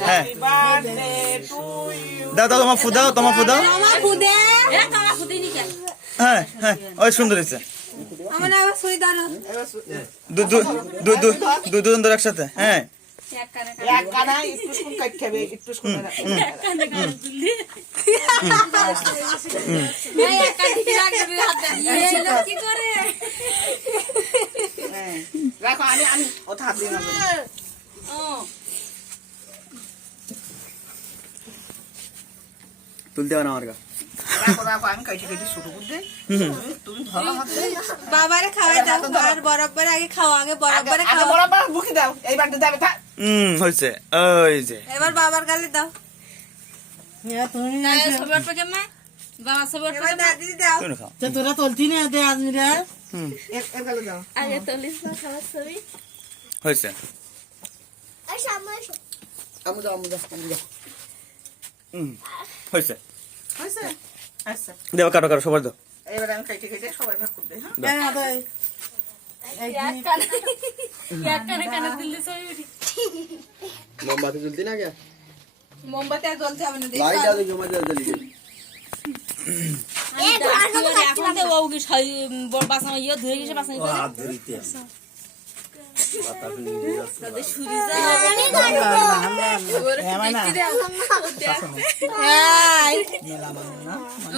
হ্যাঁ দাও দাও তোমার ফু দাও তোমার ফু দাও হ্যাঁ হ্যাঁ ওই সুন্দর হয়েছে দুজন ধরে একসাথে হ্যাঁ তুলতে হবে না আমার গা বাবারে খাওয়াই দাও আর বরাবর আগে খাও আগে বরাবরে খাও বরাবর মুখে দাও এইবার যাবে থাক হয়েছে ওই যে এবার বাবার গালে দাও দাদি দাও তুমি খাও তোরা চলতি না দে আজমিরা এর গালে দাও আগে তলিস না খাওয়ার ছবি হয়েছে আমু দাও হয়েছে হয়েছে আচ্ছা দেও কাটো কাটো সবার দাও এবার আমি কেটে কেটে সবাই ভাগ করে দেই মোমবাতি জ্বলতি না কে মোমবাতি আর জ্বলতে হবে না লাইট আছে জমা জ্বলি এখন তো ও কি বাসা ইয়ে ধুয়ে গেছে বাসা হাত ধরিতে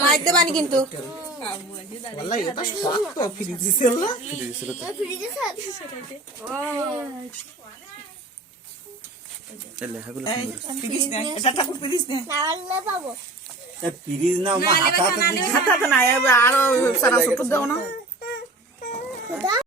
মাইতে বানি কিন্তু wallahi এটা শক্ত ফ্রিজ ছিল না লেখাগুলো ফ্রিজ নে এটা ঠাকুর ফ্রিজ নে ফ্রিজ না মা হাতে হাতে না আরো সারা সুপুর দাও না